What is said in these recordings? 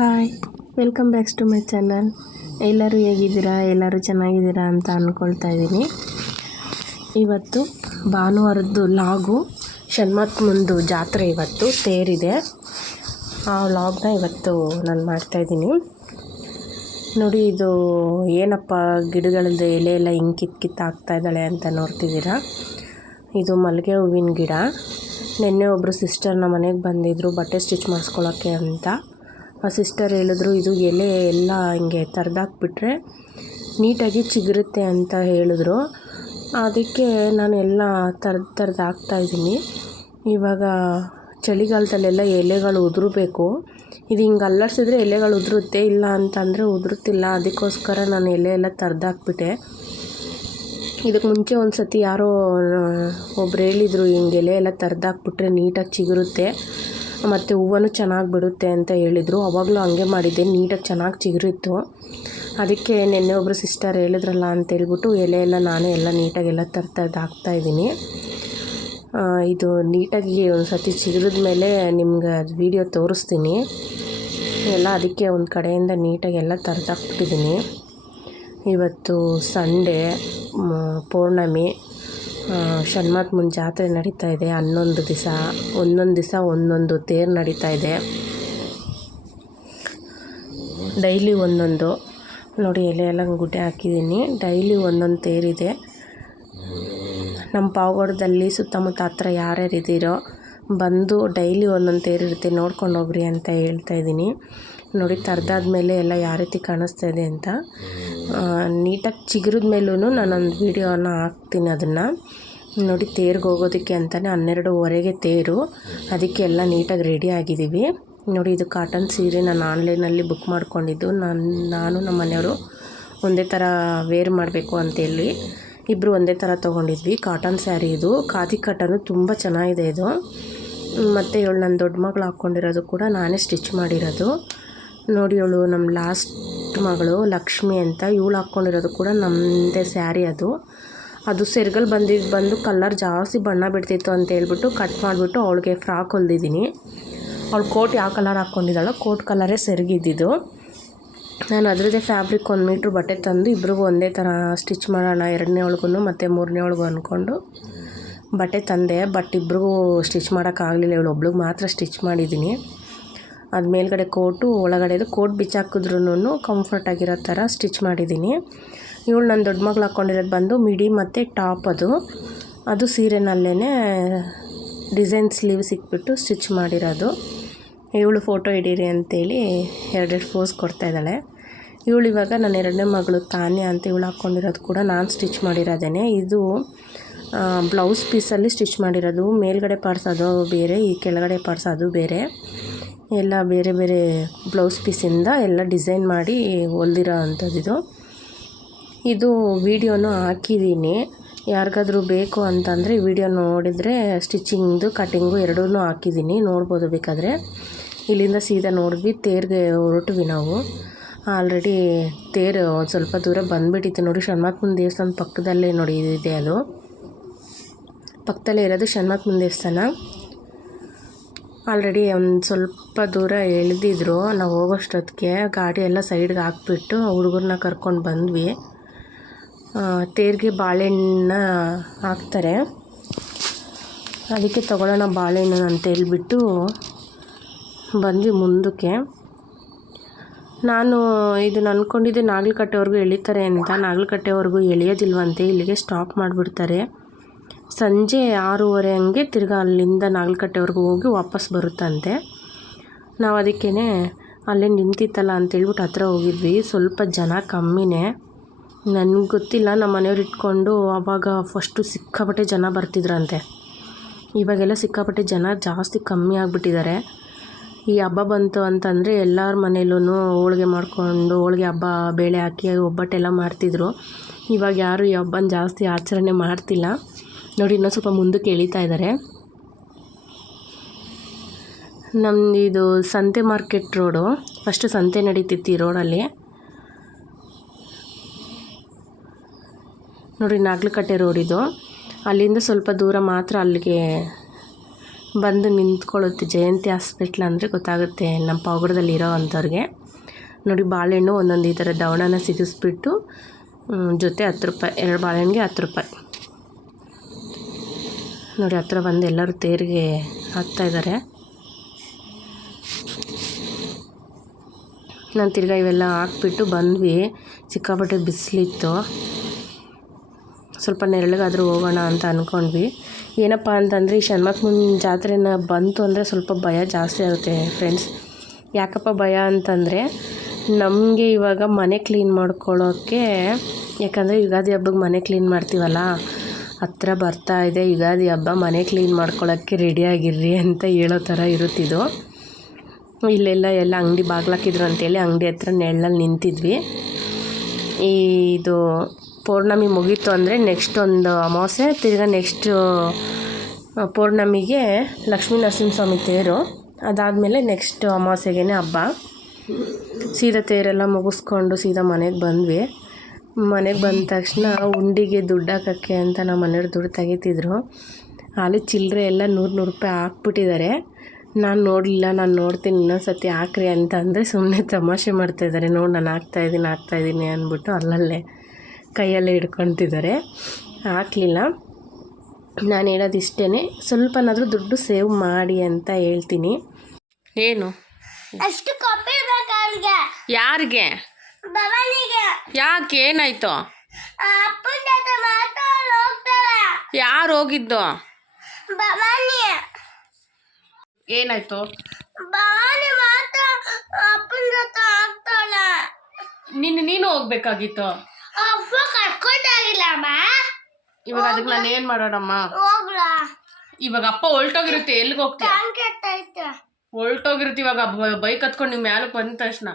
Hi welcome backs to my channel ಎಲ್ಲರೂ ಹೇಗಿದ್ದೀರಾ? ಎಲ್ಲರೂ ಚೆನ್ನಾಗಿದ್ದೀರಾ ಅಂತ ಅಂದ್ಕೊಳ್ತಾ ಇದ್ದೀನಿ. ಇವತ್ತು ಭಾನುವಾರದ್ದು ಲಾಗು ಷಣ್ಮತ್ ಮುಂದು ಜಾತ್ರೆ ಇವತ್ತು, ತೇರಿದೆ. ಆ ಲಾಗ್ನ ಇವತ್ತು ನಾನು ಮಾಡ್ತಾಯಿದ್ದೀನಿ ನೋಡಿ, ಇದು ಏನಪ್ಪ ಗಿಡಗಳದ್ದು ಎಲೆ ಎಲ್ಲ ಹಿಂಗೆ ಕಿತ್ ಕಿತ್ತು ಹಾಕ್ತಾ ಇದ್ದಾಳೆ ಅಂತ ನೋಡ್ತಿದ್ದೀರಾ? ಇದು ಮಲ್ಲಿಗೆ ಹೂವಿನ ಗಿಡ. ನಿನ್ನೆ ಒಬ್ಬರು ಸಿಸ್ಟರ್ ನಮ್ಮ ಮನೆಗೆ ಬಂದಿದ್ದರು ಬಟ್ಟೆ ಸ್ಟಿಚ್ ಮಾಡಿಸ್ಕೊಳ್ಳೋಕ್ಕೆ ಅಂತ. ಆ ಸಿಸ್ಟರ್ ಹೇಳಿದ್ರು, ಇದು ಎಲೆ ಎಲ್ಲ ಹಿಂಗೆ ತರ್ದಾಕ್ಬಿಟ್ರೆ ನೀಟಾಗಿ ಚಿಗುರುತ್ತೆ ಅಂತ ಹೇಳಿದ್ರು. ಅದಕ್ಕೆ ನಾನು ಎಲ್ಲ ತರ್ದು ತರ್ದು ಹಾಕ್ತಾಯಿದ್ದೀನಿ ಇವಾಗ ಚಳಿಗಾಲದಲ್ಲೆಲ್ಲ ಎಲೆಗಳು ಉದುರಬೇಕು. ಇದು ಹಿಂಗೆ ಅಲ್ಲರ್ಸಿದ್ರೆ ಎಲೆಗಳು ಉದುರುತ್ತೆ, ಇಲ್ಲ ಅಂತಂದರೆ ಉದುರುತ್ತಿಲ್ಲ ಅದಕ್ಕೋಸ್ಕರ ನಾನು ಎಲೆ ಎಲ್ಲ ತರ್ದಾಕ್ಬಿಟ್ಟೆ. ಇದಕ್ಕೆ ಮುಂಚೆ ಒಂದು ಸತಿ ಯಾರೋ ಒಬ್ರು ಹೇಳಿದರು, ಹಿಂಗೆ ಎಲೆ ಎಲ್ಲ ತರ್ದಾಕ್ಬಿಟ್ರೆ ನೀಟಾಗಿ ಚಿಗುರುತ್ತೆ. ಮತ್ತು ಹೂವನು ಚೆನ್ನಾಗಿ ಬಿಡುತ್ತೆ ಅಂತ ಹೇಳಿದರು. ಅವಾಗಲೂ ಹಂಗೆ ಮಾಡಿದ್ದೆ. ನೀಟಾಗಿ ಚೆನ್ನಾಗಿ ಚಿಗುರಿತ್ತು. ಅದಕ್ಕೆ ನಿನ್ನೆ ಒಬ್ಬರು ಸಿಸ್ಟರ್ ಹೇಳಿದ್ರಲ್ಲ ಅಂತೇಳ್ಬಿಟ್ಟು ಎಲೆ ಎಲ್ಲ ನಾನೇ ಎಲ್ಲ ನೀಟಾಗೆಲ್ಲ ತರ್ತಾ ಹಾಕ್ತಾಯಿದ್ದೀನಿ ಇದು ನೀಟಾಗಿ ಒಂದು ಸತಿ ಚಿಗುರಿದ ಮೇಲೆ ನಿಮ್ಗೆ ಅದು ವೀಡಿಯೋ ತೋರಿಸ್ತೀನಿ. ಎಲ್ಲ ಅದಕ್ಕೆ ಒಂದು ಕಡೆಯಿಂದ ನೀಟಾಗಿ ಎಲ್ಲ ತರ್ದಾಕ್ಬಿಟ್ಟಿದ್ದೀನಿ ಇವತ್ತು ಸಂಡೇ ಪೌರ್ಣಮಿ. ಶನ್ಮಾತ್ ಮುಂದೆ ಜಾತ್ರೆ ನಡೀತಾ ಇದೆ. ಹನ್ನೊಂದು ದಿವಸ ಒಂದೊಂದು ದಿವಸ ಒಂದೊಂದು ತೇರು ನಡೀತಾ ಇದೆ. ಡೈಲಿ ಒಂದೊಂದು. ನೋಡಿ, ಎಲೆ ಎಲ್ಲ ಗುಡ್ಡೆ ಹಾಕಿದ್ದೀನಿ. ಡೈಲಿ ಒಂದೊಂದು ತೇರಿದೆ ನಮ್ಮ ಪಾವಗಡದಲ್ಲಿ ಸುತ್ತಮುತ್ತ ಹತ್ರ ಯಾರ್ಯಾರು ಇದ್ದೀರೋ ಬಂದು ಡೈಲಿ ಒಂದೊಂದು ತೇರಿರುತ್ತೆ ನೋಡ್ಕೊಂಡು ಹೋಗ್ರಿ ಅಂತ ಹೇಳ್ತಾ ಇದ್ದೀನಿ. ನೋಡಿ, ತರ್ದಾದ್ಮೇಲೆ ಎಲ್ಲ ಯಾವ ರೀತಿ ಕಾಣಿಸ್ತಾ ಇದೆ ಅಂತ. ನೀಟಾಗಿ ಚಿಗುರಿದ ಮೇಲೂ ನಾನೊಂದು ವೀಡಿಯೋನ ಹಾಕ್ತೀನಿ ಅದನ್ನು. ನೋಡಿ, ತೇರಿಗೆ ಹೋಗೋದಕ್ಕೆ ಅಂತಲೇ ಹನ್ನೆರಡುವರೆಗೆ ತೇರು. ಅದಕ್ಕೆ ಎಲ್ಲ ನೀಟಾಗಿ ರೆಡಿ ಆಗಿದ್ದೀವಿ. ನೋಡಿ, ಇದು ಕಾಟನ್ ಸೀರೆ ನಾನು ಆನ್ಲೈನಲ್ಲಿ ಬುಕ್ ಮಾಡ್ಕೊಂಡಿದ್ದು. ನಾನು ನಾನು ನಮ್ಮ ಮನೆಯವರು ಒಂದೇ ಥರ ವೇರ್ ಮಾಡಬೇಕು ಅಂತೇಳಿ ಇಬ್ಬರು ಒಂದೇ ಥರ ತೊಗೊಂಡಿದ್ವಿ. ಕಾಟನ್ ಸ್ಯಾರಿ ಇದು. ಖಾದಿ ಕಾಟನು ತುಂಬ ಚೆನ್ನಾಗಿದೆ ಇದು. ಮತ್ತು ಇವಳು ನನ್ನ ದೊಡ್ಡ ಮಗಳು ಹಾಕ್ಕೊಂಡಿರೋದು ಕೂಡ ನಾನೇ ಸ್ಟಿಚ್ ಮಾಡಿರೋದು. ನೋಡಿ, ಇವಳು ನಮ್ಮ ಲಾಸ್ಟ್ ಮಗಳು ಲಕ್ಷ್ಮಿ ಅಂತ ಇವಳು ಹಾಕ್ಕೊಂಡಿರೋದು ಕೂಡ ನಮ್ಮದೇ ಸ್ಯಾರಿ ಅದು. ಅದು ಸೆರ್ಗಲ್ ಬಂದಿದ್ದು ಬಂದು ಕಲ್ಲರ್ ಜಾಸ್ತಿ ಬಣ್ಣ ಬಿಡ್ತಿತ್ತು ಅಂತ ಹೇಳ್ಬಿಟ್ಟು ಕಟ್ ಮಾಡಿಬಿಟ್ಟು ಅವಳಿಗೆ ಫ್ರಾಕ್ ಹೊಲ್ದಿದ್ದೀನಿ. ಅವಳು ಕೋಟ್ ಯಾವ ಕಲರ್ ಹಾಕ್ಕೊಂಡಿದ್ದಾಳೋ ಕೋಟ್ ಕಲರೇ ಸೆರ್ಗಿದ್ದಿದ್ದು ನಾನು ಅದರದ್ದೇ ಫ್ಯಾಬ್ರಿಕ್ ಒಂದು ಮೀಟ್ರ್ ಬಟ್ಟೆ ತಂದು ಇಬ್ರಿಗೂ ಒಂದೇ ಥರ ಸ್ಟಿಚ್ ಮಾಡೋಣ, ಎರಡನೇ ಒಳಗೂ ಮತ್ತು ಮೂರನೇ ಒಳಗೂ ಅಂದ್ಕೊಂಡು ಬಟ್ಟೆ ತಂದೆ, ಬಟ್ ಇಬ್ರಿಗೂ ಸ್ಟಿಚ್ ಮಾಡೋಕ್ಕಾಗಲಿಲ್ಲ ಇವಳು ಒಬ್ಳಿಗೆ ಮಾತ್ರ ಸ್ಟಿಚ್ ಮಾಡಿದ್ದೀನಿ. ಅದು ಮೇಲ್ಗಡೆ ಕೋಟು ಒಳಗಡೆದು ಕೋಟ್ ಬಿಚ್ಚಾಕಿದ್ರೂ ಕಂಫರ್ಟ್ ಆಗಿರೋ ಥರ ಸ್ಟಿಚ್ ಮಾಡಿದ್ದೀನಿ. ಇವಳು ನನ್ನ ದೊಡ್ಡ ಮಗಳು ಹಾಕ್ಕೊಂಡಿರೋದು ಬಂದು ಮಿಡಿ ಮತ್ತು ಟಾಪ್ ಅದು. ಅದು ಸೀರೆನಲ್ಲೇ ಡಿಸೈನ್ ಸ್ಲೀವ್ ಸಿಕ್ಬಿಟ್ಟು ಸ್ಟಿಚ್ ಮಾಡಿರೋದು. ಇವಳು ಫೋಟೋ ಹಿಡೀರಿ ಅಂತೇಳಿ ಎರಡೆರಡು ಫೋಸ್ ಕೊಡ್ತಾಯಿದ್ದಾಳೆ ಇವಳು ಇವಾಗ ನನ್ನ ಎರಡನೇ ಮಗಳು ತಾನೇ ಅಂತ ಇವಳು ಹಾಕ್ಕೊಂಡಿರೋದು ಕೂಡ ನಾನು ಸ್ಟಿಚ್ ಮಾಡಿರೋದೇನೆ. ಇದು ಬ್ಲೌಸ್ ಪೀಸಲ್ಲಿ ಸ್ಟಿಚ್ ಮಾಡಿರೋದು. ಮೇಲ್ಗಡೆ ಪಾರ್ಟ್ಸ್ ಅದು ಬೇರೆ, ಈ ಕೆಳಗಡೆ ಪಾರ್ಟ್ಸ್ ಅದು ಬೇರೆ. ಎಲ್ಲ ಬೇರೆ ಬೇರೆ ಬ್ಲೌಸ್ ಪೀಸಿಂದ ಎಲ್ಲ ಡಿಸೈನ್ ಮಾಡಿ ಹೊಲ್ದಿರೋ ಅಂಥದ್ದು ಇದು ವೀಡಿಯೋನು ಹಾಕಿದ್ದೀನಿ ಯಾರಿಗಾದ್ರೂ ಬೇಕು ಅಂತಂದರೆ ವಿಡಿಯೋ ನೋಡಿದರೆ ಸ್ಟಿಚಿಂಗ್ದು ಕಟಿಂಗು ಎರಡೂ ಹಾಕಿದ್ದೀನಿ ನೋಡ್ಬೋದು ಬೇಕಾದರೆ. ಇಲ್ಲಿಂದ ಸೀದಾ ನೋಡಿದ್ವಿ, ತೇರಿಗೆ ಹೊರಟ್ವಿ ನಾವು. ಆಲ್ರೆಡಿ ತೇರು ಒಂದು ಸ್ವಲ್ಪ ದೂರ ಬಂದುಬಿಟ್ಟಿತ್ತು ನೋಡಿ ಷಣ್ಮಾತ್ಮನ ದೇವಸ್ಥಾನ ಪಕ್ಕದಲ್ಲೇ ನೋಡಿ ಇದೆ ಅದು. ಪಕ್ಕದಲ್ಲೇ ಇರೋದು ಷಣ್ಮಾತ್ಮನ ದೇವಸ್ಥಾನ. ಆಲ್ರೆಡಿ ಒಂದು ಸ್ವಲ್ಪ ದೂರ ಎಳೆದಿದ್ರು. ನಾವು ಹೋಗೋಷ್ಟೊತ್ತಿಗೆ ಗಾಡಿ ಎಲ್ಲ ಸೈಡ್ಗೆ ಹಾಕ್ಬಿಟ್ಟು ಹುಡುಗರನ್ನ ಕರ್ಕೊಂಡು ಬಂದ್ವಿ. ತೇರಿಗೆ ಬಾಳೆಹಣ್ಣನ್ನ ಹಾಕ್ತಾರೆ. ಅದಕ್ಕೆ ತಗೊಳ್ಳೋಣ ಬಾಳೆಹಣ್ಣು ಅಂತ ಹೇಳ್ಬಿಟ್ಟು ಬಂದ್ವಿ ಮುಂದಕ್ಕೆ. ನಾನು ಇದನ್ನು ಅಂದ್ಕೊಂಡಿದ್ದೆ ನಾಗಲಕಟ್ಟೆವರೆಗೂ ಎಳಿತಾರೆ ಅಂತ. ನಾಗಲಕಟ್ಟೆವರೆಗೂ ಎಳೆಯೋದಿಲ್ವಂತೆ, ಇಲ್ಲಿಗೆ ಸ್ಟಾಪ್ ಮಾಡಿಬಿಡ್ತಾರೆ. ಸಂಜೆ ಆರೂವರೆ ಹಂಗೆ ತಿರ್ಗಾ ಅಲ್ಲಿಂದ ನಾಗಲ್ಕಟ್ಟೆವರೆಗೂ ಹೋಗಿ ವಾಪಸ್ ಬರುತ್ತಂತೆ. ನಾವು ಅದಕ್ಕೇ ಅಲ್ಲೇ ನಿಂತಿತ್ತಲ್ಲ ಅಂತೇಳ್ಬಿಟ್ಟು ಹತ್ರ ಹೋಗಿದ್ವಿ. ಸ್ವಲ್ಪ ಜನ ಕಮ್ಮಿನೇ. ನನಗೆ ಗೊತ್ತಿಲ್ಲ ನಮ್ಮ ಮನೆಯವ್ರು ಇಟ್ಕೊಂಡು ಆವಾಗ ಫಸ್ಟು ಸಿಕ್ಕಾಪಟ್ಟೆ ಜನ ಬರ್ತಿದ್ರಂತೆ. ಇವಾಗೆಲ್ಲ ಸಿಕ್ಕಾಪಟ್ಟೆ ಜನ ಜಾಸ್ತಿ ಕಮ್ಮಿ ಆಗಿಬಿಟ್ಟಿದ್ದಾರೆ. ಈ ಹಬ್ಬ ಬಂತು ಅಂತಂದರೆ ಎಲ್ಲರ ಮನೆಯಲ್ಲೂ ಹೋಳಿಗೆ ಮಾಡಿಕೊಂಡು ಹೋಳಿಗೆ ಹಬ್ಬ, ಬೇಳೆ ಹಾಕಿ ಒಬ್ಬಟ್ಟೆಲ್ಲ ಮಾಡ್ತಿದ್ರು. ಇವಾಗ ಯಾರು ಈ ಹಬ್ಬನ ಜಾಸ್ತಿ ಆಚರಣೆ ಮಾಡ್ತಿಲ್ಲ. ನೋಡಿ ಇನ್ನೂ ಸ್ವಲ್ಪ ಮುಂದಕ್ಕೆ ಎಳಿತಾ ಇದ್ದಾರೆ. ನಮ್ದು ಇದು ಸಂತೆ ಮಾರ್ಕೆಟ್ ರೋಡು. ಫಸ್ಟ್ ಸಂತೆ ನಡೀತಿತ್ತು ಈ ರೋಡಲ್ಲಿ. ನೋಡಿ, ನಾಗ್ಲಕಟ್ಟೆ ರೋಡ್ ಇದು. ಅಲ್ಲಿಂದ ಸ್ವಲ್ಪ ದೂರ ಮಾತ್ರ ಅಲ್ಲಿಗೆ ಬಂದು ನಿಂತ್ಕೊಳ್ಳುತ್ತೆ ಜಯಂತಿ ಹಾಸ್ಪಿಟ್ಲ್ ಅಂದರೆ ಗೊತ್ತಾಗುತ್ತೆ ನಮ್ಮ ಪಾವಗಡದಲ್ಲಿ ಇರೋ ಅಂಥವ್ರಿಗೆ. ನೋಡಿ, ಬಾಳೆಹಣ್ಣು ಒಂದೊಂದು ಈ ಥರ ದವಣನ ಸಿಗಿಸ್ಬಿಟ್ಟು ಜೊತೆ ಹತ್ತು ರೂಪಾಯಿ, ಎರಡು ಬಾಳೆಹಣ್ಣಿಗೆ ಹತ್ತು ರೂಪಾಯಿ. ನೋಡಿ, ಹತ್ರ ಬಂದು ಎಲ್ಲರೂ ತೇರಿಗೆ ಹಾಕ್ತಾ ಇದ್ದಾರೆ. ನಾನು ತಿರ್ಗಾ ಇವೆಲ್ಲ ಹಾಕ್ಬಿಟ್ಟು ಬಂದ್ವಿ. ಸಿಕ್ಕಾಪಟ್ಟೆ ಬಿಸಿಲಿತ್ತು. ಸ್ವಲ್ಪ ನೆರಳಿಗಾದರೂ ಹೋಗೋಣ ಅಂತ ಅಂದ್ಕೊಂಡ್ವಿ ಏನಪ್ಪ ಅಂತಂದರೆ, ಈ ಷಣ್ಮಕ್ಮನ್ ಜಾತ್ರೆನ ಬಂತು ಅಂದರೆ ಸ್ವಲ್ಪ ಭಯ ಜಾಸ್ತಿ ಆಗುತ್ತೆ ಫ್ರೆಂಡ್ಸ್ ಯಾಕಪ್ಪ ಭಯ ಅಂತಂದರೆ, ನಮಗೆ ಇವಾಗ ಮನೆ ಕ್ಲೀನ್ ಮಾಡ್ಕೊಳ್ಳೋಕ್ಕೆ ಯಾಕಂದರೆ ಯುಗಾದಿ ಹಬ್ಬಕ್ಕೆ ಮನೆ ಕ್ಲೀನ್ ಮಾಡ್ತೀವಲ್ಲ ಹತ್ರ ಬರ್ತಾ ಇದೆ. ಯುಗಾದಿ ಹಬ್ಬ, ಮನೆ ಕ್ಲೀನ್ ಮಾಡ್ಕೊಳ್ಳೋಕ್ಕೆ ರೆಡಿಯಾಗಿರ್ರಿ ಅಂತ ಹೇಳೋ ಥರ ಇರುತ್ತಿದ್ದು ಇಲ್ಲೆಲ್ಲ ಎಲ್ಲ ಅಂಗಡಿ ಬಾಗ್ಲಾಕಿದ್ರು ಅಂತೇಳಿ ಅಂಗಡಿ ಹತ್ರ ನೆರಳಲ್ಲಿ ನಿಂತಿದ್ವಿ. ಇದು ಪೌರ್ಣಮಿ ಮುಗೀತು ಅಂದರೆ ನೆಕ್ಸ್ಟ್ ಒಂದು ಅಮಾವಾಸ್ಯೆ, ತಿರ್ಗ ನೆಕ್ಸ್ಟ್ ಪೌರ್ಣಮಿಗೆ ಲಕ್ಷ್ಮೀ ನರಸಿಂಹಸ್ವಾಮಿ ತೇರು. ಅದಾದಮೇಲೆ ನೆಕ್ಸ್ಟ್ ಅಮಾವಾಸ್ಯೆಗೇ ಹಬ್ಬ. ಸೀದಾ ತೇರೆಲ್ಲ ಮುಗಿಸ್ಕೊಂಡು ಸೀದಾ ಮನೆಗೆ ಬಂದ್ವಿ. ಮನೆಗೆ ಬಂದ ತಕ್ಷಣ ಉಂಡಿಗೆ ದುಡ್ಡು ಹಾಕೋಕ್ಕೆ ಅಂತ ನಮ್ಮ ಮನೆಯವ್ರು ದುಡ್ಡು ತೆಗಿತಿದ್ರು. ಅಲ್ಲಿ ಚಿಲ್ಲರೆ ಎಲ್ಲ ನೂರು ನೂರು ರೂಪಾಯಿ ಹಾಕ್ಬಿಟ್ಟಿದ್ದಾರೆ ನಾನು ನೋಡಲಿಲ್ಲ ನಾನು ನೋಡ್ತೀನಿ ಇನ್ನೊಂದು ಸತಿ ಹಾಕ್ರಿ ಅಂತ ಅಂದರೆ ಸುಮ್ಮನೆ ತಮಾಷೆ ಮಾಡ್ತಾಯಿದ್ದಾರೆ ನೋಡಿ ನಾನು ಹಾಕ್ತಾಯಿದ್ದೀನಿ ಹಾಕ್ತಾಯಿದ್ದೀನಿ ಅಂದ್ಬಿಟ್ಟು ಅಲ್ಲಲ್ಲೇ ಕೈಯಲ್ಲೇ ಹಿಡ್ಕೊತಿದ್ದಾರೆ ಹಾಕಲಿಲ್ಲ. ನಾನು ಹೇಳೋದು ಇಷ್ಟೇ ಸ್ವಲ್ಪನಾದರೂ ದುಡ್ಡು ಸೇವ್ ಮಾಡಿ ಅಂತ ಹೇಳ್ತೀನಿ. ಏನು? ಯಾರಿಗೆ? ಯಾಕೆ ಏನಾಯ್ತು? ಅಪ್ಪನ ಜೊತೆ ಮಾತಾಡಲು ಹೋಗ್ತಾಳೆ. ಯಾರು ಹೋಗಿದ್ದು? ಭವಾನಿ ಏನಾಯ್ತು? ಭವಾನಿ ಮಾತ್ರ ಅಪ್ಪನ ಜೊತೆ ಆಗ್ತಾಳೆ ನಿನ್ನ ನೀನು ಹೋಗ್ಬೇಕಾಗಿತ್ತು. ಅಪ್ಪ ಕರ್ಕೊಂಡಾಗಿಲ್ಲಮ್ಮ ಇವಾಗ ಅದಕ್ಕೆ ನಾನು ಏನು ಮಾಡೋಣಮ್ಮ? ಹೋಗ್ಲ? ಇವಾಗ ಅಪ್ಪ ಹೊಲ್ಟೋಗಿರುತ್ತೆ ಎಲ್ಲಿಗೆ ಹೋಗ್ತೀಯ ಕೆಟ್ಟೈತೆ ಹೊಲ್ಟೋಗಿರುತ್ತೆ ಇವಾಗ ಬೈಕ್ ಹತ್ಕೊಂಡು ನಿಮ್ಮ ಮ್ಯಾಲಕ್ ಬಂದ ತಕ್ಷಣ.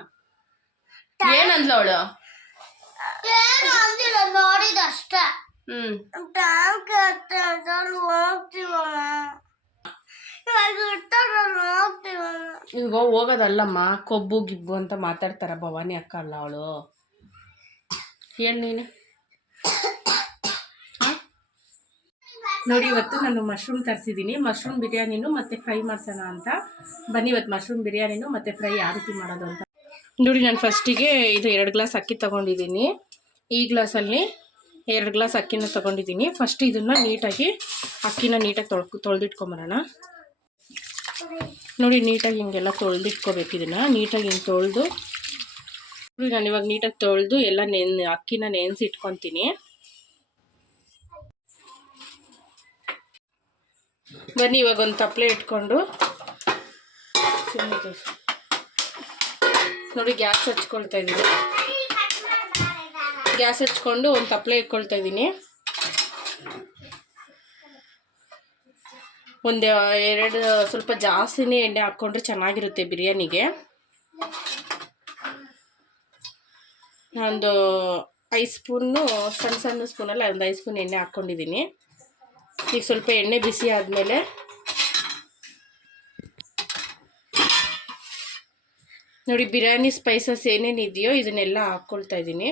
ಏನಂದ್ಲ ಅವಳು? ಏನು ಅಂದಿಲ್ಲ ನೋಡಿದಷ್ಟೇ ಹ್ಮ್. ಹೋಗ್ತೀವಮ್ಮ. ಇವಾಗ ಇರ್ತಾರಲ್ಲ ಹೋಗ್ತೀವಮ್ಮ. ಈಗ ಹೋಗೋದಲ್ಲಮ್ಮ. ಕೊಬ್ಬು ಗಿಬ್ಬು ಅಂತ ಮಾತಾಡ್ತಾರ ಭವಾನಿ ಅಕ್ಕ ಅಲ್ಲ ಅವಳು. ಹೇಳು ನೀನು? ನೋಡಿ ಇವತ್ತು ನಾನು ಮಶ್ರೂಮ್ ತರಿಸಿದ್ದೀನಿ ಮಶ್ರೂಮ್ ಬಿರಿಯಾನಿನೂ ಮತ್ತು ಫ್ರೈ ಮಾಡ್ಸೋಣ ಅಂತ. ಬನ್ನಿ ಇವತ್ತು ಮಶ್ರೂಮ್ ಬಿರಿಯಾನಿನೂ ಮತ್ತು ಫ್ರೈ ಯಾವ ರೀತಿ ಮಾಡೋದು ಅಂತ. ನೋಡಿ, ನಾನು ಫಸ್ಟಿಗೆ ಇದು ಎರಡು ಗ್ಲಾಸ್ ಅಕ್ಕಿ ತೊಗೊಂಡಿದ್ದೀನಿ ಈ ಗ್ಲಾಸಲ್ಲಿ ಎರಡು ಗ್ಲಾಸ್ ಅಕ್ಕಿನ ತೊಗೊಂಡಿದ್ದೀನಿ ಫಸ್ಟ್ ಇದನ್ನು ನೀಟಾಗಿ ಅಕ್ಕಿನ ನೀಟಾಗಿ ತೊಳ್ಕೊ, ತೊಳೆದಿಟ್ಕೊಂಬರೋಣ. ನೋಡಿ, ನೀಟಾಗಿ ಹಿಂಗೆಲ್ಲ ತೊಳೆದಿಟ್ಕೋಬೇಕು ಇದನ್ನು. ನೀಟಾಗಿ ಹಿಂಗೆ ತೊಳೆದು, ನೋಡಿ, ನಾನು ಇವಾಗ ನೀಟಾಗಿ ತೊಳೆದು ಎಲ್ಲ ನೆನ್, ಅಕ್ಕಿನ ನೆನೆಸಿ ಇಟ್ಕೊತೀನಿ ಬನ್ನಿ, ಇವಾಗ ಒಂದು ತಪ್ಪಲೆ ಇಟ್ಕೊಂಡು. ನೋಡಿ ಗ್ಯಾಸ್ ಹಚ್ಕೊಳ್ತಾ ಇದ್ದೀನಿ. ಗ್ಯಾಸ್ ಹಚ್ಕೊಂಡು ಒಂದು ತಪ್ಪಲೆ ಇಟ್ಕೊಳ್ತಾ ಇದ್ದೀನಿ. ಒಂದು, ಎರಡು ಸ್ವಲ್ಪ ಜಾಸ್ತಿನೇ ಎಣ್ಣೆ ಹಾಕ್ಕೊಂಡ್ರೆ ಚೆನ್ನಾಗಿರುತ್ತೆ ಬಿರಿಯಾನಿಗೆ. ಒಂದು ಐದು ಸ್ಪೂನು, ಸಣ್ಣ ಸಣ್ಣ ಸ್ಪೂನಲ್ಲಿ, ಒಂದು ಐದು ಸ್ಪೂನ್ ಎಣ್ಣೆ ಹಾಕ್ಕೊಂಡಿದ್ದೀನಿ. ಈಗ ಸ್ವಲ್ಪ ಎಣ್ಣೆ ಬಿಸಿ ಆದಮೇಲೆ ನೋಡಿ, ಬಿರಿಯಾನಿ ಸ್ಪೈಸಸ್ ಏನೇನು ಇದೆಯೋ ಇದನ್ನೆಲ್ಲ ಹಾಕ್ಕೊಳ್ತಾ ಇದ್ದೀನಿ.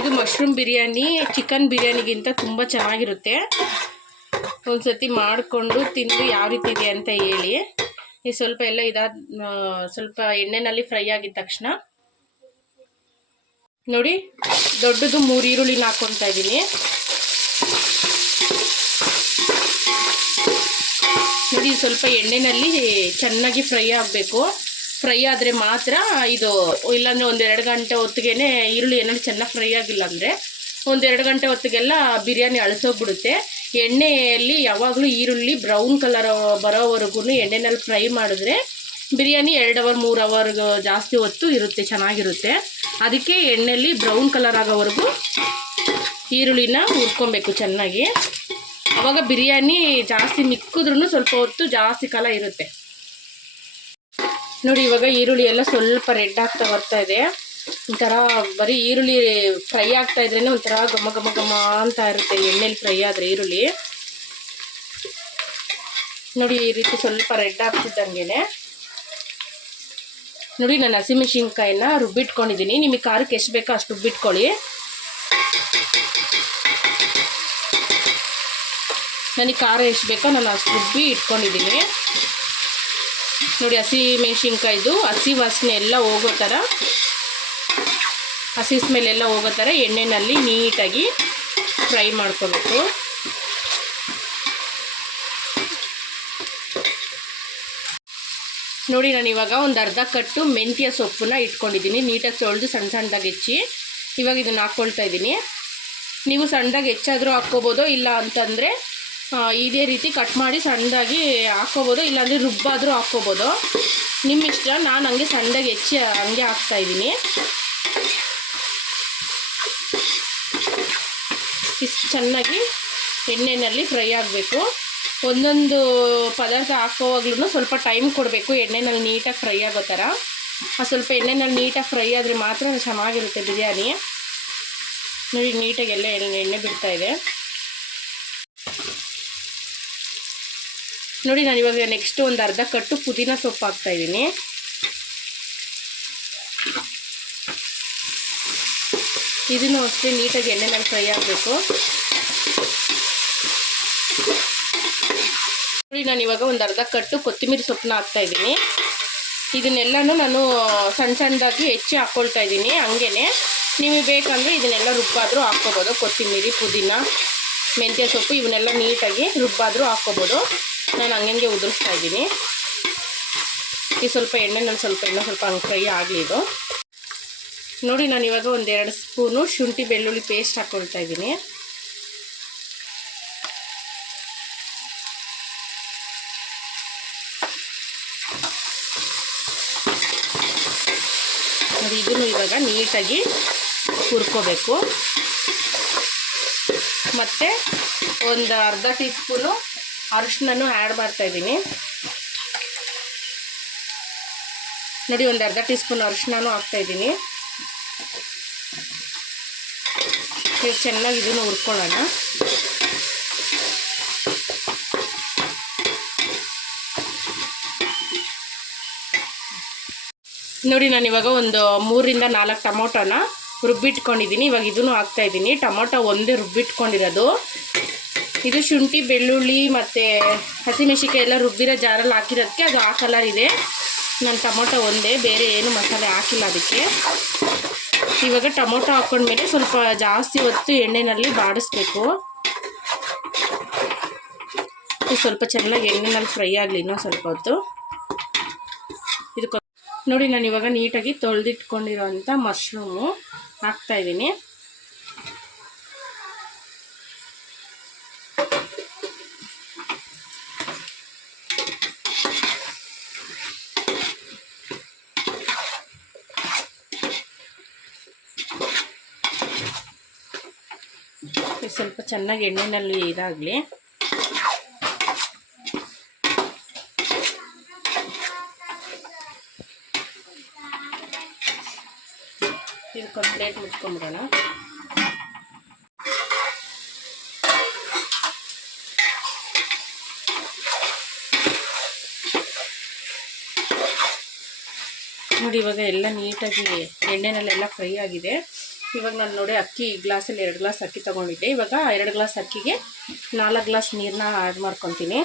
ಇದು ಮಶ್ರೂಮ್ ಬಿರಿಯಾನಿ ಚಿಕನ್ ಬಿರಿಯಾನಿಗಿಂತ ತುಂಬ ಚೆನ್ನಾಗಿರುತ್ತೆ. ಒಂದು ಸತಿ ಮಾಡಿಕೊಂಡು ತಿಂದು ಯಾವ ರೀತಿ ಇದೆ ಅಂತ ಹೇಳಿ. ಈ ಸ್ವಲ್ಪ ಎಲ್ಲ ಇದಾದ ಸ್ವಲ್ಪ ಎಣ್ಣೆನಲ್ಲಿ ಫ್ರೈ ಆಗಿದ ತಕ್ಷಣ ನೋಡಿ, ದೊಡ್ಡದು ಮೂರು ಈರುಳ್ಳಿ ಹಾಕ್ಕೊತಾ ಇದ್ದೀನಿ. ನೋಡಿ ಸ್ವಲ್ಪ ಎಣ್ಣೆನಲ್ಲಿ ಚೆನ್ನಾಗಿ ಫ್ರೈ ಆಗಬೇಕು. ಫ್ರೈ ಆದರೆ ಮಾತ್ರ ಇದು, ಇಲ್ಲಾಂದರೆ ಒಂದೆರಡು ಗಂಟೆ ಹೊತ್ತಿಗೆ ಈರುಳ್ಳಿ ಏನಾದ್ರು ಚೆನ್ನಾಗಿ ಫ್ರೈ ಆಗಿಲ್ಲ ಅಂದರೆ ಒಂದೆರಡು ಗಂಟೆ ಹೊತ್ತಿಗೆಲ್ಲ ಬಿರಿಯಾನಿ ಅಳಿಸೋಗ್ಬಿಡುತ್ತೆ. ಎಣ್ಣೆಯಲ್ಲಿ ಯಾವಾಗಲೂ ಈರುಳ್ಳಿ ಬ್ರೌನ್ ಕಲರ್ ಬರೋವರೆಗೂ ಎಣ್ಣೆನಲ್ಲಿ ಫ್ರೈ ಮಾಡಿದ್ರೆ ಬಿರಿಯಾನಿ ಎರಡು ಅವರ್ ಮೂರು ಅವರ್ ಜಾಸ್ತಿ ಹೊತ್ತು ಇರುತ್ತೆ, ಚೆನ್ನಾಗಿರುತ್ತೆ. ಅದಕ್ಕೆ ಎಣ್ಣೆಯಲ್ಲಿ ಬ್ರೌನ್ ಕಲರ್ ಆಗೋವರೆಗೂ ಈರುಳ್ಳಿನ ಹುರ್ಕೊಬೇಕು ಚೆನ್ನಾಗಿ. ಅವಾಗ ಬಿರಿಯಾನಿ ಜಾಸ್ತಿ ಮಿಕ್ಕಿದ್ರೂ ಸ್ವಲ್ಪ ಹೊತ್ತು ಜಾಸ್ತಿ ಕಾಲ ಇರುತ್ತೆ. ನೋಡಿ, ಇವಾಗ ಈರುಳ್ಳಿ ಎಲ್ಲ ಸ್ವಲ್ಪ ರೆಡ್ ಆಗ್ತಾ ಬರ್ತಾ ಇದೆ. ಒಂಥರ ಬರೀ ಈರುಳ್ಳಿ ಫ್ರೈ ಆಗ್ತಾ ಇದ್ರೇ ಒಂಥರ ಘಮ ಘಮ ಘಮ ಅಂತ ಇರುತ್ತೆ ಎಣ್ಣೆಲಿ ಫ್ರೈ ಆದರೆ ಈರುಳ್ಳಿ. ನೋಡಿ ಈ ರೀತಿ ಸ್ವಲ್ಪ ರೆಡ್ ಆಗ್ತಿದ್ದಂಗೆ ನೋಡಿ ನಾನು ಹಸಿಮೆಣಸಿನ್ಕಾಯಿನ ರುಬ್ಬಿಟ್ಕೊಂಡಿದ್ದೀನಿ. ನಿಮಗೆ ಖಾರಕ್ಕೆ ಎಷ್ಟು ಬೇಕೋ ಅಷ್ಟು ರುಬ್ಬಿಟ್ಕೊಳ್ಳಿ. ನನಗೆ ಖಾರ ಎಷ್ಟು ಬೇಕೋ ನಾನು ಅಷ್ಟು ರುಬ್ಬಿ ಇಟ್ಕೊಂಡಿದ್ದೀನಿ. ನೋಡಿ ಹಸಿ ಮೆಣಸಿನ್ಕಾಯ್ದು ಹಸಿ ವಾಸನೆ ಎಲ್ಲ ಹೋಗೋ ಥರ ಹಸಿ ಸ್ಮೆಲ್ ಎಲ್ಲ ಹೋಗೋ ಥರ ಎಣ್ಣೆಯಲ್ಲಿ ನೀಟಾಗಿ ಫ್ರೈ ಮಾಡ್ಕೋಬೇಕು. ನೋಡಿ, ನಾನು ಇವಾಗ ಒಂದು ಅರ್ಧ ಕಟ್ಟು ಮೆಂತ್ಯ ಸೊಪ್ಪನ್ನ ಇಟ್ಕೊಂಡಿದ್ದೀನಿ. ನೀಟಾಗಿ ತೊಳೆದು ಸಣ್ಣ ಸಣ್ಣದಾಗಿ ಹೆಚ್ಚಿ. ಇವಾಗ ಇದನ್ನು ಹಾಕ್ಕೊಳ್ತಾ ಇದ್ದೀನಿ. ನೀವು ಸಣ್ಣದಾಗಿ ಹೆಚ್ಚಾದರೂ ಹಾಕ್ಕೋಬೋದು, ಇಲ್ಲ ಅಂತಂದರೆ ಇದೇ ರೀತಿ ಕಟ್ ಮಾಡಿ ಸಣ್ಣದಾಗಿ ಹಾಕ್ಕೋಬೋದು, ಇಲ್ಲಾಂದರೆ ರುಬ್ಬಾದರೂ ಹಾಕ್ಕೋಬೋದು. ನಿಮ್ಮ ಇಷ್ಟ ನಾನು ಹಂಗೆ ಸಣ್ಣದಾಗಿ ಹೆಚ್ಚಿ ಹಂಗೆ ಹಾಕ್ತಾಯಿದ್ದೀನಿ ಇಷ್ಟು ಚೆನ್ನಾಗಿ ಎಣ್ಣೆಯಲ್ಲಿ ಫ್ರೈ ಆಗಬೇಕು. ಒಂದೊಂದು ಪದಾರ್ಥ ಹಾಕೋವಾಗ್ಲೂ ಸ್ವಲ್ಪ ಟೈಮ್ ಕೊಡಬೇಕು. ಎಣ್ಣೆನಲ್ಲಿ ನೀಟಾಗಿ ಫ್ರೈ ಆಗೋ ಥರ. ಸ್ವಲ್ಪ ಎಣ್ಣೆನಲ್ಲಿ ನೀಟಾಗಿ ಫ್ರೈ ಆದರೆ ಮಾತ್ರ ಚೆನ್ನಾಗಿರುತ್ತೆ ಬಿರಿಯಾನಿ. ನೋಡಿ, ನೀಟಾಗಿ ಎಲ್ಲ ಎಣ್ಣೆ ಎಣ್ಣೆ ಇದೆ. ನೋಡಿ ನಾನು ಇವಾಗ ನೆಕ್ಸ್ಟ್ ಒಂದು ಅರ್ಧ ಕಟ್ಟು ಪುದೀನ ಸೊಪ್ಪು ಹಾಕ್ತಾ ಇದನ್ನು ಅಷ್ಟೇ ನೀಟಾಗಿ ಎಣ್ಣೆನಲ್ಲಿ ಫ್ರೈ ಆಗಬೇಕು. ನೋಡಿ, ನಾನು ಇವಾಗ ಒಂದು ಅರ್ಧ ಕಟ್ಟು ಕೊತ್ತಂಬರಿ ಸೊಪ್ಪನ್ನ ಹಾಕ್ತಾ ಇದ್ದೀನಿ. ಇದನ್ನೆಲ್ಲನೂ ನಾನು ಸಣ್ಣ ಸಣ್ಣದಾಗಿ ಹೆಚ್ಚಿ ಹಾಕ್ಕೊಳ್ತಾ ಇದ್ದೀನಿ, ಹಂಗೇನೆ. ನಿಮಗೆ ಬೇಕಂದರೆ ಇದನ್ನೆಲ್ಲ ರುಬ್ಬಾದರೂ ಹಾಕ್ಕೋಬೋದು. ಕೊತ್ತಂಬರಿ ಪುದೀನ, ಮೆಂತ್ಯ ಸೊಪ್ಪು, ಇವನ್ನೆಲ್ಲ ನೀಟಾಗಿ ರುಬ್ಬಾದರೂ ಹಾಕ್ಕೋಬೋದು. ನಾನು ಹಂಗಂಗೆ ಉದುರಿಸ್ತಾ ಇದ್ದೀನಿ. ಈ ಸ್ವಲ್ಪ ಎಣ್ಣೆ ನಾನು ಸ್ವಲ್ಪ ಎಣ್ಣೆ ಸ್ವಲ್ಪ ಹಂಗೆ ಫ್ರೈ ಆಗಲಿ ಇದು. ನೋಡಿ, ನಾನು ಇವಾಗ ಒಂದೆರಡು ಸ್ಪೂನು ಶುಂಠಿ ಬೆಳ್ಳುಳ್ಳಿ ಪೇಸ್ಟ್ ಹಾಕ್ಕೊಳ್ತಾ ಇದ್ದೀನಿ. ನೋಡಿ, ಇದನ್ನು ಇವಾಗ ನೀಟಾಗಿ ಹುರ್ಕೋಬೇಕು. ಮತ್ತು ಒಂದು ಅರ್ಧ ಟೀ ಸ್ಪೂನು ಅರಿಶಿನೂ ಆ್ಯಡ್ ಮಾಡ್ತಾ ಇದ್ದೀನಿ. ನೋಡಿ, ಒಂದು ಅರ್ಧ ಟೀ ಸ್ಪೂನ್ ಅರಿಶಿನೂ ಹಾಕ್ತಾ ಇದ್ದೀನಿ ಈಗ ಚೆನ್ನಾಗಿ ಇದನ್ನು ಹುರ್ಕೊಳ್ಳೋಣ. ನೋಡಿ, ನಾನು ಇವಾಗ ಒಂದು ಮೂರಿಂದ ನಾಲ್ಕು ಟೊಮೊಟೊನ ರುಬ್ಬಿಟ್ಕೊಂಡಿದ್ದೀನಿ ಇವಾಗ ಇದನ್ನು ಹಾಕ್ತಾ ಇದ್ದೀನಿ ಟೊಮೊಟೊ ಒಂದೇ ರುಬ್ಬಿಟ್ಕೊಂಡಿರೋದು. ಇದು ಶುಂಠಿ, ಬೆಳ್ಳುಳ್ಳಿ ಮತ್ತು ಹಸಿಮೆಣಸಿಕಾಯಿ ಎಲ್ಲ ರುಬ್ಬಿರೋ ಜಾರಲ್ಲಿ ಹಾಕಿರೋದಕ್ಕೆ ಅದು ಆ ಕಲರ್ ಇದೆ. ನಾನು ಟೊಮೊಟೊ ಒಂದೇ, ಬೇರೆ ಏನು ಮಸಾಲೆ ಹಾಕಿಲ್ಲ ಅದಕ್ಕೆ. ಇವಾಗ ಟೊಮೊಟೊ ಹಾಕೊಂಡ್ಮೇಲೆ ಸ್ವಲ್ಪ ಜಾಸ್ತಿ ಹೊತ್ತು ಎಣ್ಣೆಯಲ್ಲಿ ಬಾಡಿಸ್ಬೇಕು. ಸ್ವಲ್ಪ ಚೆನ್ನಾಗಿ ಎಣ್ಣೆನಲ್ಲಿ ಫ್ರೈ ಆಗಲಿ ಇನ್ನೂ ಸ್ವಲ್ಪ ಹೊತ್ತು. ಇದು ಕೊ- ನೋಡಿ, ನಾನು ಇವಾಗ ನೀಟಾಗಿ ತೊಳೆದಿಟ್ಕೊಂಡಿರೋಂಥ ಮಶ್ರೂಮು ಹಾಕ್ತಾ ಇದ್ದೀನಿ ಇದು ಸ್ವಲ್ಪ ಚೆನ್ನಾಗಿ ಎಣ್ಣೆನಲ್ಲಿ ಇದಾಗಲಿ. ಇದಕ್ಕೊಂದು ಪ್ಲೇಟ್ ಮುಚ್ಕೊಂಬಿಡೋಣ ನೋಡಿ ಇವಾಗ ಎಲ್ಲ ನೀಟಾಗಿ ಎಣ್ಣೆನಲ್ಲೆಲ್ಲ ಫ್ರೈ ಆಗಿದೆ. ಇವಾಗ ನಾನು ನೋಡಿ ಅಕ್ಕಿ ಗ್ಲಾಸಲ್ಲಿ ಎರಡು ಗ್ಲಾಸ್ ಅಕ್ಕಿ ತೊಗೊಂಡಿದ್ದೆ. ಇವಾಗ ಎರಡು ಗ್ಲಾಸ್ ಅಕ್ಕಿಗೆ ನಾಲ್ಕು ಗ್ಲಾಸ್ ನೀರನ್ನ ಆ್ಯಡ್ ಮಾಡ್ಕೊತೀನಿ.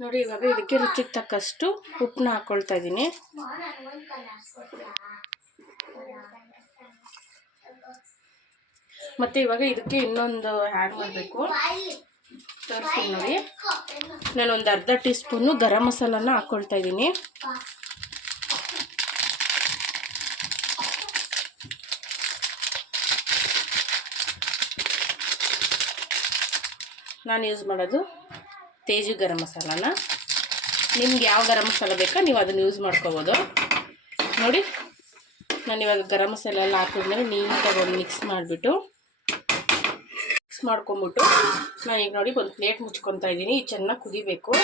ನೋಡಿ, ಇವಾಗ ಇದಕ್ಕೆ ರುಚಿಗೆ ತಕ್ಕಷ್ಟು ಉಪ್ಪನ್ನ ಹಾಕ್ಕೊಳ್ತಾ ಇದ್ದೀನಿ. ಮತ್ತು ಇವಾಗ ಇದಕ್ಕೆ ಇನ್ನೊಂದು ಆ್ಯಡ್ ಮಾಡಬೇಕು. ತೋರಿಸ್ತೀನಿ ನೋಡಿ. ನಾನು ಒಂದು ಅರ್ಧ ಟೀ ಸ್ಪೂನು ಗರಂ ಮಸಾಲಾನ ಹಾಕ್ಕೊಳ್ತಾ ಇದ್ದೀನಿ. ನಾನು ಯೂಸ್ ಮಾಡೋದು ತೇಜು ಗರಂ ಮಸಾಲಾನ. ನಿಮ್ಗೆ ಯಾವ ಗರಂ ಮಸಾಲ ಬೇಕೋ ನೀವು ಅದನ್ನು ಯೂಸ್ ಮಾಡ್ಕೋಬೋದು. ನೋಡಿ, ನಾನು ಇವಾಗ ಗರಂ ಮಸಾಲೆ ಎಲ್ಲ ಹಾಕಿದ್ಮೇಲೆ ನೀಟಾಗಿ ಒಂದು ಮಿಕ್ಸ್ ಮಾಡಿಬಿಟ್ಟು ಮಿಕ್ಸ್ ಮಾಡ್ಕೊಂಬಿಟ್ಟು ನಾನು ಈಗ ನೋಡಿ ಒಂದು ಪ್ಲೇಟ್ ಮುಚ್ಕೊತಾ ಇದ್ದೀನಿ. ಇದು ಚೆನ್ನಾಗಿ ಕುದಿಬೇಕು.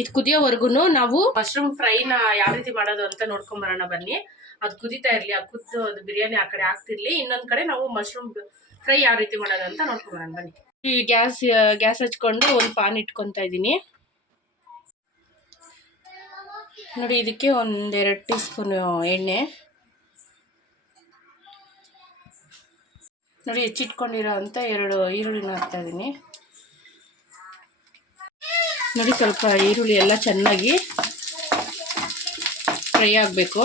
ಇದು ಕುದಿಯೋವರೆಗೂ ನಾವು ಮಶ್ರೂಮ್ ಫ್ರೈನ ಯಾವ ರೀತಿ ಮಾಡೋದು ಅಂತ ನೋಡ್ಕೊಂಬರೋಣ ಬನ್ನಿ. ಅದು ಕುದಿತಾ ಇರಲಿ, ಅದು ಕುದ್ದು ಅದು ಬಿರಿಯಾನಿ ಆ ಕಡೆ ಆಗ್ತಿರ್ಲಿ. ಇನ್ನೊಂದು ಕಡೆ ನಾವು ಮಶ್ರೂಮ್ ಫ್ರೈ ಯಾವ ರೀತಿ ಮಾಡೋದು ಅಂತ ನೋಡ್ಕೊಂಬರೋಣ ಬನ್ನಿ. ಈ ಗ್ಯಾಸ್ ಗ್ಯಾಸ್ ಹಚ್ಕೊಂಡು ಒಂದು ಪಾನ್ ಇಟ್ಕೊತಾ ಇದ್ದೀನಿ. ನೋಡಿ, ಇದಕ್ಕೆ ಒಂದೆರಡು ಟೀ ಸ್ಪೂನ್ ಎಣ್ಣೆ. ನೋಡಿ ಹೆಚ್ಚಿಟ್ಕೊಂಡಿರೋ ಅಂಥ ಎರಡು ಈರುಳ್ಳಿನ ಹಾಕ್ತಾ ಇದ್ದೀನಿ. ನೋಡಿ, ಸ್ವಲ್ಪ ಈರುಳ್ಳಿ ಎಲ್ಲ ಚೆನ್ನಾಗಿ ಫ್ರೈ ಆಗಬೇಕು.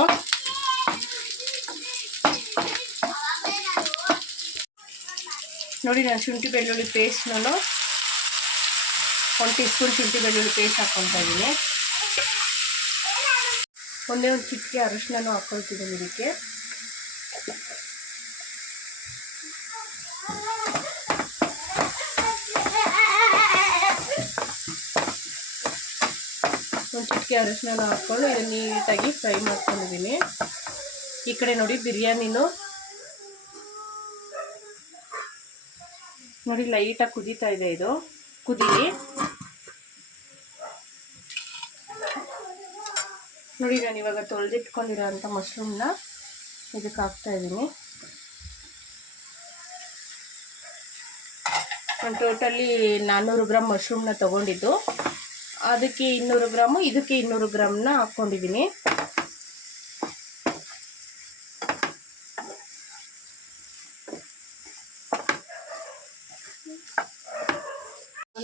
ನೋಡಿ, ನಾನು ಶುಂಠಿ ಬೆಳ್ಳುಳ್ಳಿ ಪೇಸ್ಟ್ನೂ ಒಂದು ಟೀ ಶುಂಠಿ ಬೆಳ್ಳುಳ್ಳಿ ಪೇಸ್ಟ್ ಹಾಕ್ಕೊತಾ ಇದ್ದೀನಿ. ಒಂದೇ ಒಂದು ಚಿಟಿಕೆ ಅರಶಿನೂ ಹಾಕ್ಕೊಳ್ತಿದ್ದೀನಿ ಇದಕ್ಕೆ. ಒಂದು ಚಿಟಿಕೆ ಅರಿಶಿನ ಹಾಕ್ಕೊಂಡು ಇದನ್ನು ನೀಟಾಗಿ ಫ್ರೈ ಮಾಡ್ಕೊಂಡಿದ್ದೀನಿ. ಈ ಕಡೆ ನೋಡಿ ಬಿರಿಯಾನಿನೂ ನೋಡಿ ಲೈಟಾಗಿ ಕುದೀತಾ ಇದೆ ಇದು. ಕುದೀಲಿ. ನೋಡಿ ನಾನು ಇವಾಗ ತೊಳೆದಿಟ್ಕೊಂಡಿರೋಂಥ ಮಶ್ರೂಮ್ನ ಇದಕ್ಕೆ ಹಾಕ್ತಾ ಇದ್ದೀನಿ. ನಾನು ಟೋಟಲಿ ನಾನ್ನೂರು ಗ್ರಾಮ್ ಮಶ್ರೂಮ್ನ ತೊಗೊಂಡಿದ್ದು. ಅದಕ್ಕೆ ಇನ್ನೂರು ಗ್ರಾಮು, ಇದಕ್ಕೆ ಇನ್ನೂರು ಗ್ರಾಮ್ನ ಹಾಕ್ಕೊಂಡಿದ್ದೀನಿ.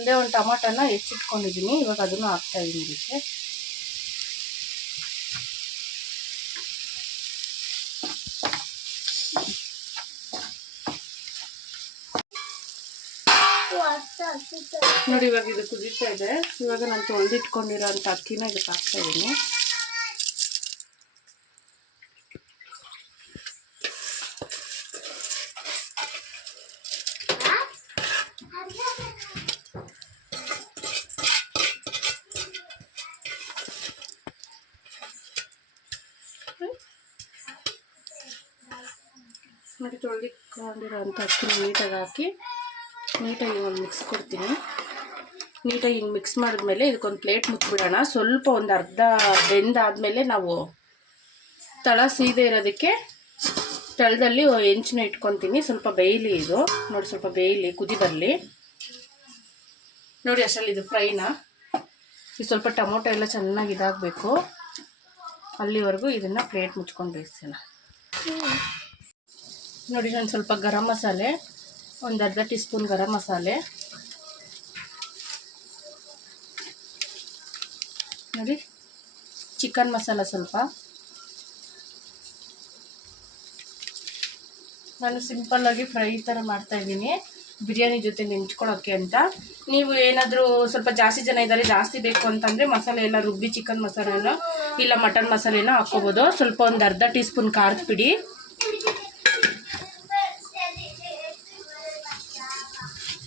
ಒಂದೇ ಒಂದು ಟೊಮಾಟೋನ ಹೆಚ್ಚಿಟ್ಕೊಂಡಿದ್ದೀನಿ. ಇವಾಗ ಅದನ್ನು ಹಾಕ್ತಾಯಿದ್ದೀನಿ ಇದಕ್ಕೆ. ನೋಡಿ, ಇವಾಗ ಇದು ಕುದೀತಾ ಇದೆ. ಇವಾಗ ನಾನು ತೊಳೆದಿಟ್ಕೊಂಡಿರೋ ಅಂಥ ಅಕ್ಕಿನ ಇದಕ್ಕೆ ಹಾಕ್ತಾ ಇದ್ದೀನಿ ನೋಡಿ ತೊಳೆದಿಟ್ಕೊಂಡಿರೋ ಅಂಥ ಅಕ್ಕಿನ ನೀಟಾಗಿ ಹಾಕಿ ನೀಟಾಗಿ ಒಂದು ಮಿಕ್ಸ್ ಕೊಡ್ತೀನಿ. ನೀಟಾಗಿ ಹಿಂಗೆ ಮಿಕ್ಸ್ ಮಾಡಿದ್ಮೇಲೆ ಇದಕ್ಕೊಂದು ಪ್ಲೇಟ್ ಮುಚ್ಚಿಬಿಡೋಣ. ಸ್ವಲ್ಪ ಒಂದು ಅರ್ಧ ಬೆಂದಾದಮೇಲೆ ನಾವು ತಳ ಸೀದೆ ಇರೋದಕ್ಕೆ ತಳದಲ್ಲಿ ಹೆಂಚಿನ ಇಟ್ಕೊತೀನಿ. ಸ್ವಲ್ಪ ಬೇಯಲಿ ಇದು. ನೋಡಿ ಸ್ವಲ್ಪ ಬೇಯಲಿ, ಕುದಿ ಬರಲಿ. ನೋಡಿ ಅಷ್ಟರಲ್ಲಿ ಇದು ಫ್ರೈನ ಇದು ಸ್ವಲ್ಪ ಟೊಮೊಟೊ ಎಲ್ಲ ಚೆನ್ನಾಗಿ ಇದಾಗಬೇಕು. ಅಲ್ಲಿವರೆಗೂ ಇದನ್ನು ಪ್ಲೇಟ್ ಮುಚ್ಕೊಂಡು ಬೇಯಿಸ್ತೀನಿ ನೋಡಿ ನಾನು ಸ್ವಲ್ಪ ಗರಂ ಮಸಾಲೆ. ಒಂದು ಅರ್ಧ ಟೀ ಸ್ಪೂನ್ ಗರಂ ಮಸಾಲೆ. ನೋಡಿ, ಚಿಕನ್ ಮಸಾಲ ಸ್ವಲ್ಪ. ನಾನು ಸಿಂಪಲ್ಲಾಗಿ ಫ್ರೈ ಥರ ಮಾಡ್ತಾಯಿದ್ದೀನಿ ಬಿರಿಯಾನಿ ಜೊತೆ ನೆಂಚ್ಕೊಳ್ಳೋಕ್ಕೆ ಅಂತ. ನೀವು ಏನಾದರೂ ಸ್ವಲ್ಪ ಜಾಸ್ತಿ ಜನ ಇದ್ದಾರೆ, ಜಾಸ್ತಿ ಬೇಕು ಅಂತಂದರೆ ಮಸಾಲೆ ಎಲ್ಲ ರುಬ್ಬಿ ಚಿಕನ್ ಮಸಾಲೆನೋ ಇಲ್ಲ ಮಟನ್ ಮಸಾಲೆನೋ ಹಾಕ್ಕೋಬೋದು. ಸ್ವಲ್ಪ ಒಂದು ಅರ್ಧ ಟೀ ಸ್ಪೂನ್ ಖಾರದ ಪುಡಿ.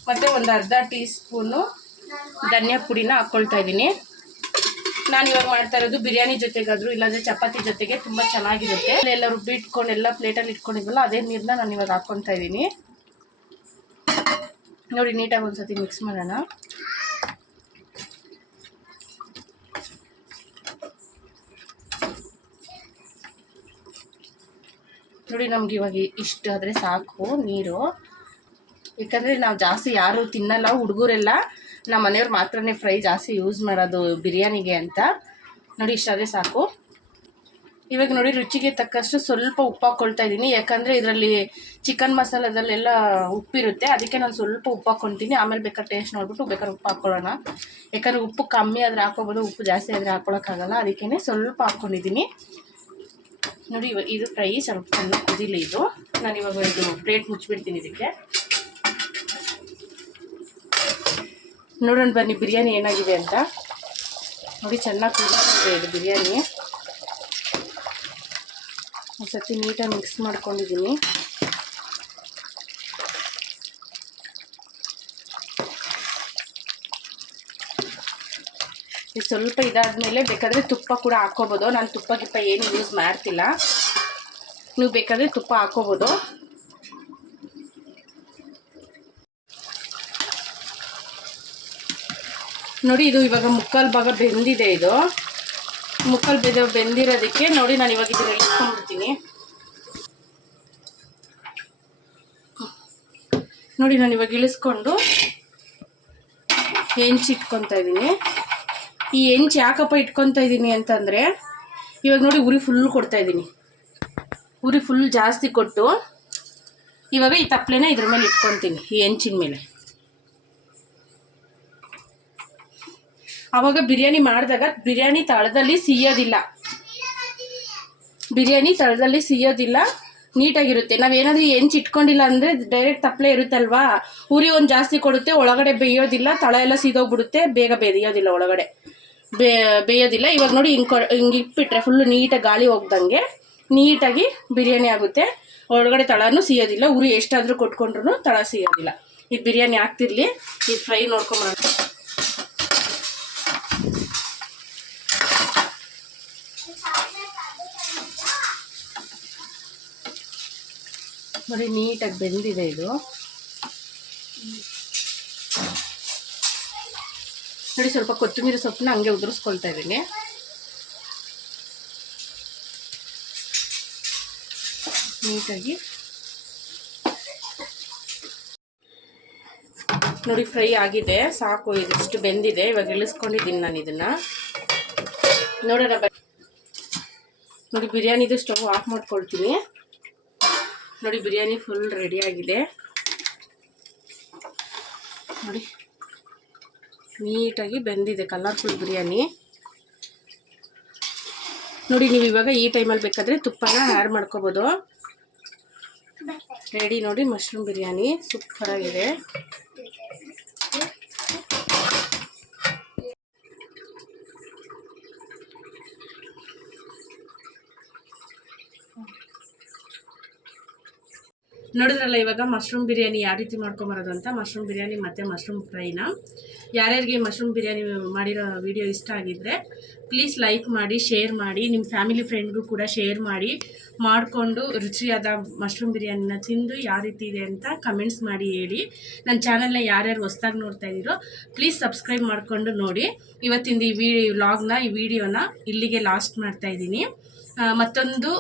ಮತ್ತು ಒಂದು ಅರ್ಧ ಟೀ ಸ್ಪೂನು ಧನಿಯಾ ಪುಡಿನ ಹಾಕ್ಕೊಳ್ತಾ ಇದ್ದೀನಿ. ನಾನು ಇವಾಗ ಮಾಡ್ತಾ ಇರೋದು ಬಿರಿಯಾನಿ ಜೊತೆಗಾದರೂ, ಇಲ್ಲಾಂದರೆ ಚಪಾತಿ ಜೊತೆಗೆ ತುಂಬ ಚೆನ್ನಾಗಿರುತ್ತೆ. ಎಲ್ಲ ರುಬ್ಬಿ ಇಟ್ಕೊಂಡು, ಎಲ್ಲ ಪ್ಲೇಟಲ್ಲಿ ಇಟ್ಕೊಂಡಿದ್ವಲ್ಲ, ಅದೇ ನೀರನ್ನ ನಾನು ಇವಾಗ ಹಾಕ್ಕೊತಾ ಇದ್ದೀನಿ. ನೋಡಿ, ನೀಟಾಗಿ ಒಂದು ಸತಿ ಮಿಕ್ಸ್ ಮಾಡೋಣ. ನೋಡಿ, ನಮ್ಗೆ ಇವಾಗ ಇಷ್ಟು ಆದರೆ ಸಾಕು ನೀರು. ಯಾಕಂದರೆ ನಾವು ಜಾಸ್ತಿ ಯಾರು ತಿನ್ನಲ್ಲ, ಹುಡುಗರೆಲ್ಲ ನಮ್ಮ ಮನೆಯವ್ರು ಮಾತ್ರನೇ ಫ್ರೈ ಜಾಸ್ತಿ ಯೂಸ್ ಮಾಡೋದು ಬಿರಿಯಾನಿಗೆ ಅಂತ. ನೋಡಿ ಇಷ್ಟಾದರೆ ಸಾಕು. ಇವಾಗ ನೋಡಿ ರುಚಿಗೆ ತಕ್ಕಷ್ಟು ಸ್ವಲ್ಪ ಉಪ್ಪು ಹಾಕ್ಕೊಳ್ತಾ ಇದ್ದೀನಿ. ಯಾಕಂದರೆ ಇದರಲ್ಲಿ ಚಿಕನ್ ಮಸಾಲದಲ್ಲೆಲ್ಲ ಉಪ್ಪಿರುತ್ತೆ ಅದಕ್ಕೆ ನಾನು ಸ್ವಲ್ಪ ಉಪ್ಪು ಹಾಕ್ಕೊತೀನಿ ಆಮೇಲೆ ಬೇಕಾದ್ರೆ ಟೇಸ್ಟ್ ನೋಡ್ಬಿಟ್ಟು ಬೇಕಾದ್ರೆ ಉಪ್ಪು ಹಾಕ್ಕೊಳ್ಳೋಣ ಯಾಕಂದರೆ ಉಪ್ಪು ಕಮ್ಮಿ ಆದರೆ ಹಾಕ್ಕೊಬೋದು ಉಪ್ಪು ಜಾಸ್ತಿ ಆದರೆ ಹಾಕ್ಕೊಳಕ್ಕಾಗಲ್ಲ ಅದಕ್ಕೇ ಸ್ವಲ್ಪ ಹಾಕ್ಕೊಂಡಿದ್ದೀನಿ ನೋಡಿ ಇದು ಫ್ರೈ ಸ್ವಲ್ಪ ಚೆನ್ನಾಗಿ ಕುದಿಲಿ ಇದು. ನಾನು ಇವಾಗ ಇದು ಪ್ಲೇಟ್ ಮುಚ್ಚಿಬಿಡ್ತೀನಿ ಇದಕ್ಕೆ. ನೋಡೋಣ ಬನ್ನಿ, ಬಿರಿಯಾನಿ ಏನಾಗಿದೆ ಅಂತ. ನೋಡಿ, ಚೆನ್ನಾಗಿ ಕುದಿಸ್ತಿದೆ ಇದು ಬಿರಿಯಾನಿ. ಒಂದು ಸರ್ತಿ ನೀಟಾಗಿ ಮಿಕ್ಸ್ ಮಾಡ್ಕೊಂಡಿದ್ದೀನಿ. ಇದು ಸ್ವಲ್ಪ ಇದಾದಮೇಲೆ ಬೇಕಾದರೆ ತುಪ್ಪ ಕೂಡ ಹಾಕ್ಕೋಬೋದು. ನಾನು ತುಪ್ಪ, ಗಿಪ್ಪ ಏನು ಯೂಸ್ ಮಾಡ್ತಿಲ್ಲ. ನೀವು ಬೇಕಾದರೆ ತುಪ್ಪ ಹಾಕ್ಕೋಬೋದು. ನೋಡಿ, ಇದು ಇವಾಗ ಮುಕ್ಕಾಲು ಭಾಗ ಬೆಂದಿದೆ ಇದು. ಮುಕ್ಕಾಲು ಬೆದ, ಬೆಂದಿರೋದಕ್ಕೆ ನೋಡಿ ನಾನು ಇವಾಗ ಇದನ್ನ ಇಟ್ಕೊಂಡ್ಬಿಡ್ತೀನಿ. ನೋಡಿ, ನಾನು ಇವಾಗ ಇಳಿಸ್ಕೊಂಡು ಹೆಂಚು ಇಟ್ಕೊತಾ ಇದ್ದೀನಿ ಈ ಹೆಂಚು ಯಾಕಪ್ಪ ಇಟ್ಕೊತಾ ಇದ್ದೀನಿ ಅಂತಂದರೆ, ಇವಾಗ ನೋಡಿ ಉರಿ ಫುಲ್ ಕೊಡ್ತಾ ಇದ್ದೀನಿ ಉರಿ ಫುಲ್ ಜಾಸ್ತಿ ಕೊಟ್ಟು ಇವಾಗ ಈ ತಪ್ಪಲೆನ ಇದ್ರ ಮೇಲೆ ಇಟ್ಕೊತೀನಿ, ಈ ಹೆಂಚಿನ ಮೇಲೆ. ಆವಾಗ ಬಿರಿಯಾನಿ ಮಾಡಿದಾಗ ಬಿರಿಯಾನಿ ತಳದಲ್ಲಿ ಸಿಯೋದಿಲ್ಲ ಬಿರಿಯಾನಿ ತಳದಲ್ಲಿ ಸಿಯೋದಿಲ್ಲ ನೀಟಾಗಿರುತ್ತೆ. ನಾವೇನಾದ್ರೂ ಹೆಂಚು ಇಟ್ಕೊಂಡಿಲ್ಲ ಅಂದರೆ ಡೈರೆಕ್ಟ್ ತಪ್ಪಲೆ ಇರುತ್ತಲ್ವಾ? ಉರಿ ಒಂದು ಜಾಸ್ತಿ ಕೊಡುತ್ತೆ, ಒಳಗಡೆ ಬೇಯೋದಿಲ್ಲ, ತಳ ಎಲ್ಲ ಸೀದೋಗ್ಬಿಡುತ್ತೆ, ಬೇಗ ಬೇಯೋದಿಲ್ಲ ಒಳಗಡೆ. ಬೇಯೋದಿಲ್ಲ. ಇವಾಗ ನೋಡಿ ಹಿಂಗೆ ಕೊ, ಹಿಂಗೆ ಇಟ್ಬಿಟ್ರೆ ಫುಲ್ಲು ನೀಟಾಗಿ ಗಾಳಿ ಹೋಗ್ದಂಗೆ ನೀಟಾಗಿ ಬಿರಿಯಾನಿ ಆಗುತ್ತೆ. ಒಳಗಡೆ ತಳನೂ ಸಿಯೋದಿಲ್ಲ ಉರಿ ಎಷ್ಟಾದರೂ ಕೊಟ್ಕೊಂಡ್ರು ತಳ ಸಿಯೋದಿಲ್ಲ ಈ ಬಿರಿಯಾನಿ ಆಗ್ತಿರ್ಲಿ. ಇದು ಫ್ರೈ ನೋಡ್ಕೊಂಬರೋಣ ನೋಡಿ, ನೀಟಾಗಿ ಬೆಂದಿದೆ ಇದು. ನೋಡಿ, ಸ್ವಲ್ಪ ಕೊತ್ತಂಬರಿ ಸೊಪ್ಪನ್ನ ಹಂಗೆ ಉದುರಿಸ್ಕೊಳ್ತಾ ಇದ್ದೀನಿ. ನೀಟಾಗಿ. ನೋಡಿ, ಫ್ರೈ ಆಗಿದೆ. ಸಾಕು, ಇದಿಷ್ಟು ಬೆಂದಿದೆ. ಇವಾಗ ಇಳಿಸ್ಕೊಂಡಿದ್ದೀನಿ ನಾನು ಇದನ್ನು. ನೋಡೋಣ ನೋಡಿ, ಬಿರಿಯಾನಿದು ಸ್ಟವ್ ಆಫ್ ಮಾಡ್ಕೊಳ್ತೀನಿ. ನೋಡಿ, ಬಿರಿಯಾನಿ ಫುಲ್ ಆಗಿದೆ. ನೋಡಿ, ನೀಟಾಗಿ ಬೆಂದಿದೆ ಕಲರ್ಫುಲ್ ಬಿರಿಯಾನಿ. ನೋಡಿ, ನೀವು ಇವಾಗ ಈ ಟೈಮಲ್ಲಿ ಬೇಕಾದರೆ ತುಪ್ಪನ ಆ್ಯಡ್ ಮಾಡ್ಕೋಬೋದು. ರೆಡಿ ನೋಡಿ ಮಶ್ರೂಮ್ ಬಿರಿಯಾನಿ ಸೂಪರಾಗಿದೆ ನೋಡಿದ್ರಲ್ಲ ಇವಾಗ ಮಶ್ರೂಮ್ ಬಿರಿಯಾನಿ ಯಾವ ರೀತಿ ಮಾಡ್ಕೊಂಬರೋದು ಅಂತ? ಮಶ್ರೂಮ್ ಬಿರಿಯಾನಿ ಮತ್ತು ಮಶ್ರೂಮ್ ಫ್ರೈನ ಯಾರ್ಯಾರಿಗೆ ಮಶ್ರೂಮ್ ಬಿರಿಯಾನಿ ಮಾಡಿರೋ ವಿಡಿಯೋ ಇಷ್ಟ ಆಗಿದ್ದರೆ ಪ್ಲೀಸ್ ಲೈಕ್ ಮಾಡಿ ಶೇರ್ ಮಾಡಿ ನಿಮ್ಮ ಫ್ಯಾಮಿಲಿ ಫ್ರೆಂಡ್ಗೂ ಕೂಡ ಶೇರ್ ಮಾಡಿ, ಮಾಡಿಕೊಂಡು ರುಚಿಯಾದ ಮಶ್ರೂಮ್ ಬಿರಿಯಾನಿನ ತಿಂದು ಯಾವ ರೀತಿ ಇದೆ ಅಂತ ಕಮೆಂಟ್ಸ್ ಮಾಡಿ ಹೇಳಿ. ನನ್ನ ಚಾನಲ್ನ ಯಾರ್ಯಾರು ಹೊಸ್ದಾಗಿ ನೋಡ್ತಾ ಇದ್ದೀರೋ ಪ್ಲೀಸ್ ಸಬ್ಸ್ಕ್ರೈಬ್ ಮಾಡಿಕೊಂಡು ನೋಡಿ. ಇವತ್ತಿಂದ ಈ ವಿ ವ್ಲಾಗ್ನ ಈ ವಿಡಿಯೋನ ಇಲ್ಲಿಗೆ ಲಾಸ್ಟ್ ಮಾಡ್ತಾ ಇದ್ದೀನಿ. ಮತ್ತೊಂದು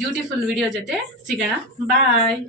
ಬ್ಯೂಟಿಫುಲ್ ವಿಡಿಯೋ ಜೊತೆ ಸಿಗೋಣ. ಬಾಯ್